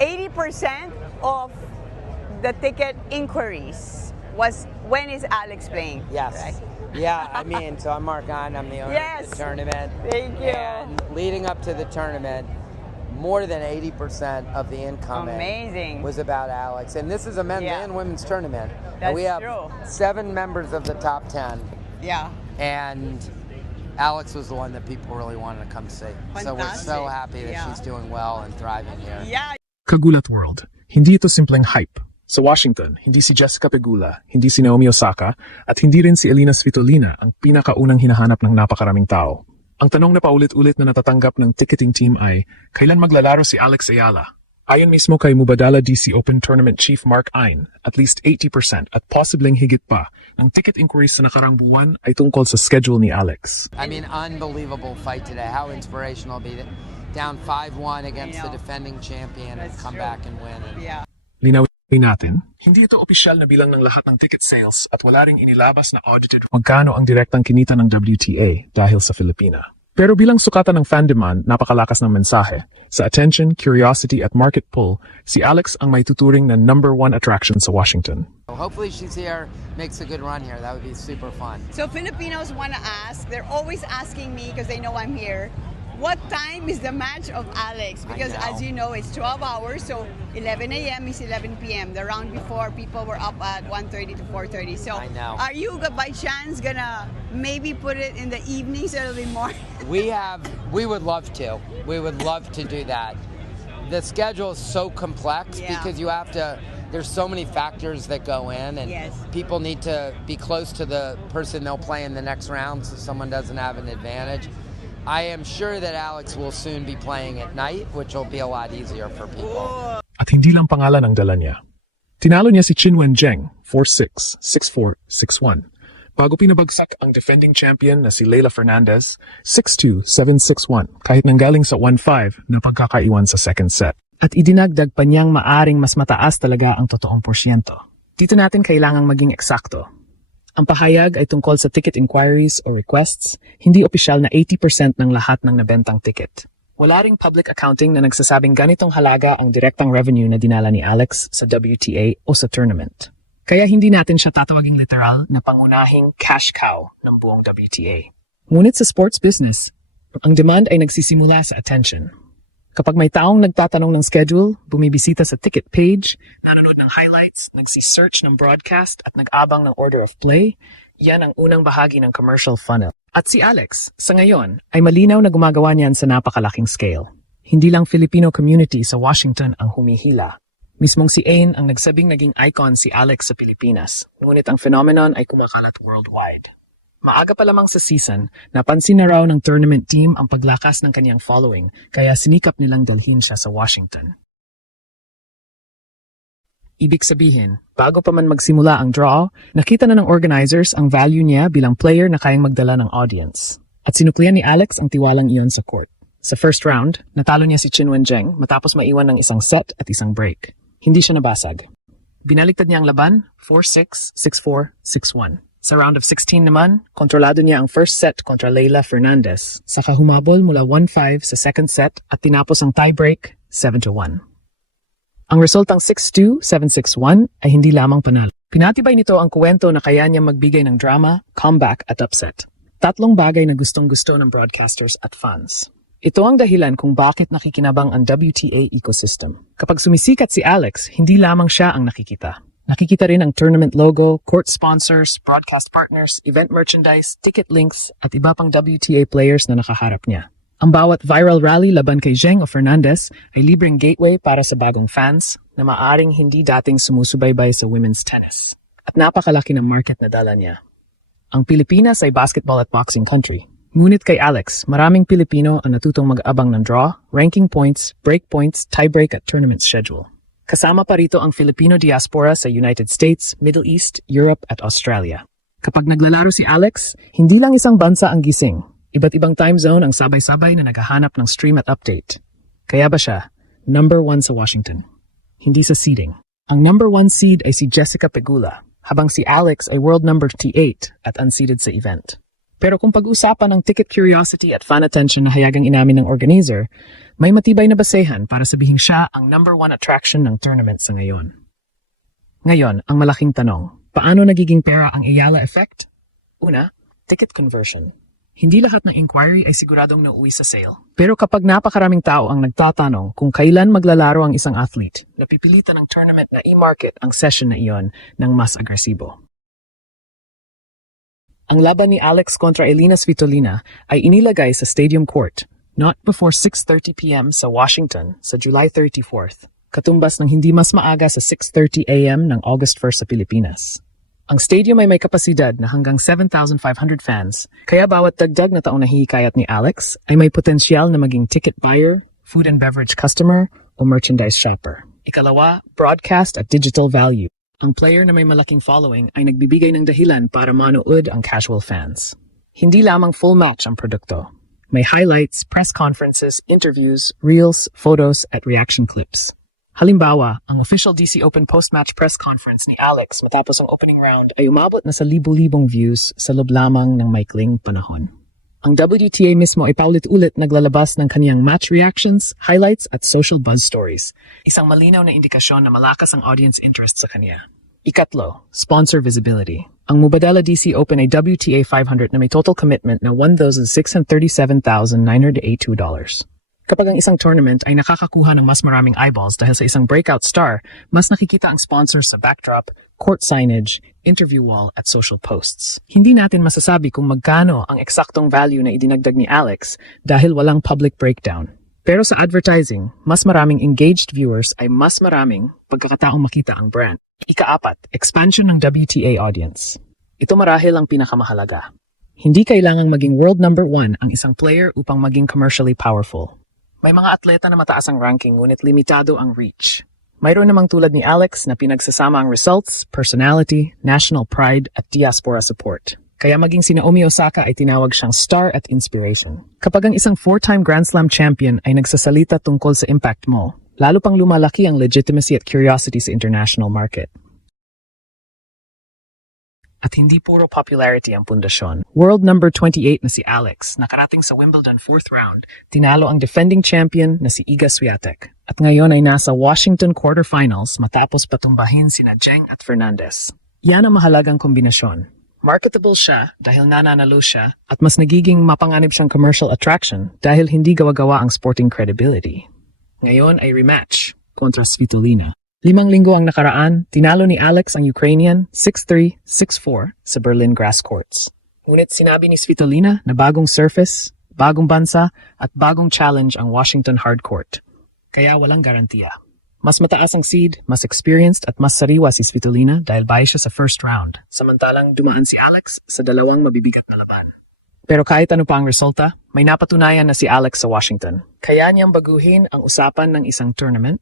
80% of the ticket inquiries was when is Alex playing? Yes. Right? Yeah, I mean, so I'm Mark Gunn, I'm the owner of the tournament. Thank you. And leading up to the tournament, more than 80% of the incoming was about Alex. And this is a men's and women's tournament. That's we have true. 7 members of the top 10. Yeah. And Alex was the one that people really wanted to come see. Fantastic. So we're so happy that she's doing well and thriving here. Yeah. Kagulat World, hindi ito simpleng hype. Sa Washington, hindi si Jessica Pegula, hindi si Naomi Osaka, at hindi rin si Elina Svitolina ang pinakaunang hinahanap ng napakaraming tao. Ang tanong na paulit-ulit na natatanggap ng ticketing team ay, kailan maglalaro si Alex Ayala? Ayon mismo kay Mubadala DC Open Tournament Chief Mark Ain, at least 80% at posibleng higit pa ng ticket inquiries sa nakarang buwan ay tungkol sa schedule ni Alex. I mean, unbelievable fight today. How inspirational be it? Down 5-1 against the defending champion and come back and win. Linawin natin, hindi ito opisyal na bilang ng lahat ng ticket sales at wala ring inilabas na audited magkano ang direktang kinita ng WTA dahil sa Filipina. Pero bilang sukatan ng fan demand, napakalakas ng mensahe. Sa attention, curiosity at market pull, si Alex ang may tuturing na #1 attraction sa Washington. Hopefully she's here, makes a good run here. That would be super fun. So Filipinos want to ask, they're always asking me because they know I'm here, what time is the match of Alex? Because as you know, it's 12 hours, so 11 a.m. is 11 p.m. The round before, people were up at 1:30 to 4:30. So are you, by chance, gonna maybe put it in the evenings a little bit more? We would love to. We would love to do that. The schedule is so complex because you have to, there's so many factors that go in, and people need to be close to the person they'll play in the next round so someone doesn't have an advantage. I am sure that Alex will soon be playing at night, which will be a lot easier for people. At hindi lang pangalan ang dala niya. Tinalo niya si Qinwen Zheng, 4-6, 6-4, 6-1. Bago pinabagsak ang defending champion na si Leylah Fernandez, 6-2, 7-6-1, kahit nanggaling sa 1-5 na pagkakaiwan sa second set. At idinagdag pa niyang maaring mas mataas talaga ang totoong porsyento. Dito natin kailangang maging eksakto. Ang pahayag ay tungkol sa ticket inquiries o requests, hindi opisyal na 80% ng lahat ng nabentang ticket. Wala ring public accounting na nagsasabing ganitong halaga ang direktang revenue na dinala ni Alex sa WTA o sa tournament. Kaya hindi natin siya tatawaging literal na pangunahing cash cow ng buong WTA. Ngunit sa sports business, ang demand ay nagsisimula sa attention. Kapag may taong nagtatanong ng schedule, bumibisita sa ticket page, nanonood ng highlights, nagsisearch ng broadcast at nag-abang ng order of play, yan ang unang bahagi ng commercial funnel. At si Alex, sa ngayon, ay malinaw na gumagawa niyan sa napakalaking scale. Hindi lang Filipino community sa Washington ang humihila. Mismong si Ain ang nagsabing naging icon si Alex sa Pilipinas, ngunit ang phenomenon ay kumakalat worldwide. Maaga pa lamang sa season, napansin na raw ng tournament team ang paglakas ng kanyang following, kaya sinikap nilang dalhin siya sa Washington. Ibig sabihin, bago pa man magsimula ang draw, nakita na ng organizers ang value niya bilang player na kayang magdala ng audience. At sinuklian ni Alex ang tiwalang iyon sa court. Sa first round, natalo niya si Qinwen Zheng matapos maiwan ng isang set at isang break. Hindi siya nabasag. Binaliktad niya ang laban, 4-6, 6-4, 6-1. Sa round of 16 naman, kontrolado niya ang first set kontra Leylah Fernandez. Saka humabol mula 1-5 sa second set at tinapos ang tiebreak 7-1. Ang resultang 6-2, 7-6-1 ay hindi lamang panalo. Pinatibay nito ang kuwento na kaya niya magbigay ng drama, comeback at upset. Tatlong bagay na gustong-gusto ng broadcasters at fans. Ito ang dahilan kung bakit nakikinabang ang WTA ecosystem. Kapag sumisikat si Alex, hindi lamang siya ang nakikita. Nakikita rin ang tournament logo, court sponsors, broadcast partners, event merchandise, ticket links, at iba pang WTA players na nakaharap niya. Ang bawat viral rally laban kay Zheng o Fernandez ay libreng gateway para sa bagong fans na maaring hindi dating sumusubaybay sa women's tennis. At napakalaki ng market na dala niya. Ang Pilipinas ay basketball at boxing country. Ngunit kay Alex, maraming Pilipino ang natutong mag-abang ng draw, ranking points, break points, tiebreak at tournament schedule. Kasama pa rito ang Filipino diaspora sa United States, Middle East, Europe at Australia. Kapag naglalaro si Alex, hindi lang isang bansa ang gising. Iba't ibang time zone ang sabay-sabay na naghahanap ng stream at update. Kaya ba siya #1 sa Washington? Hindi sa seeding. Ang #1 seed ay si Jessica Pegula, habang si Alex ay world number 8 at unseeded sa event. Pero kung pag-usapan ang ticket curiosity at fan attention na hayagang inamin ng organizer, may matibay na basehan para sabihing siya ang number one attraction ng tournament sa ngayon. Ngayon, ang malaking tanong, paano nagiging pera ang Ayala effect? Una, ticket conversion. Hindi lahat ng inquiry ay siguradong nauwi sa sale. Pero kapag napakaraming tao ang nagtatanong kung kailan maglalaro ang isang athlete, napipilitan ng tournament na i-market ang session na iyon ng mas agresibo. Ang laban ni Alex kontra Elina Svitolina ay inilagay sa Stadium Court, not before 6:30 p.m. sa Washington sa July 34th, katumbas ng hindi mas maaga sa 6:30 a.m. ng August 1st sa Pilipinas. Ang stadium ay may kapasidad na hanggang 7,500 fans, kaya bawat dagdag na taong nahihikayat ni Alex ay may potensyal na maging ticket buyer, food and beverage customer, o merchandise shopper. Ikalawa, broadcast at digital value. Ang player na may malaking following ay nagbibigay ng dahilan para manood ang casual fans. Hindi lamang full match ang produkto. May highlights, press conferences, interviews, reels, photos, at reaction clips. Halimbawa, ang official DC Open post-match press conference ni Alex matapos ang opening round ay umabot na sa libu-libong views sa loob lamang ng maikling panahon. Ang WTA mismo ay paulit-ulit naglalabas ng kaniyang match reactions, highlights at social buzz stories. Isang malinaw na indikasyon na malakas ang audience interest sa kaniya. Ikatlo, sponsor visibility. Ang Mubadala DC Open ay WTA 500 na may total commitment na $1,637,982. Kapag ang isang tournament ay nakakakuha ng mas maraming eyeballs dahil sa isang breakout star, mas nakikita ang sponsors sa backdrop, court signage, interview wall at social posts. Hindi natin masasabi kung magkano ang eksaktong value na idinagdag ni Alex dahil walang public breakdown. Pero sa advertising, mas maraming engaged viewers ay mas maraming pagkakataong makita ang brand. Ikaapat, expansion ng WTA audience. Ito marahil ang pinakamahalaga. Hindi kailangang maging world number 1 ang isang player upang maging commercially powerful. May mga atleta na mataas ang ranking ngunit limitado ang reach. Mayroon namang tulad ni Alex na pinagsasama ang results, personality, national pride at diaspora support. Kaya maging si Naomi Osaka ay tinawag siyang star at inspiration. Kapag ang isang 4-time Grand Slam champion ay nagsasalita tungkol sa impact mo, lalo pang lumalaki ang legitimacy at curiosity sa international market. At hindi puro popularity ang pundasyon. World number 28 na si Alex, nakarating sa Wimbledon 4th round, tinalo ang defending champion na si Iga Swiatek. At ngayon ay nasa Washington quarterfinals matapos patumbahin sina Zheng at Fernandez. Yan ang mahalagang kombinasyon. Marketable siya dahil nananalo siya at mas nagiging mapanganib siyang commercial attraction dahil hindi gawa-gawa ang sporting credibility. Ngayon ay rematch kontra Svitolina. 5 linggo ang nakaraan, tinalo ni Alex ang Ukrainian 6-3, 6-4 sa Berlin grass courts. Ngunit sinabi ni Svitolina na bagong surface, bagong bansa at bagong challenge ang Washington hard court. Kaya walang garantiya. Mas mataas ang seed, mas experienced at mas sariwa si Svitolina dahil bias siya sa first round. Samantalang dumaan si Alex sa dalawang mabibigat na laban. Pero kahit ano pa ang resulta, may napatunayan na si Alex sa Washington. Kaya niyang baguhin ang usapan ng isang tournament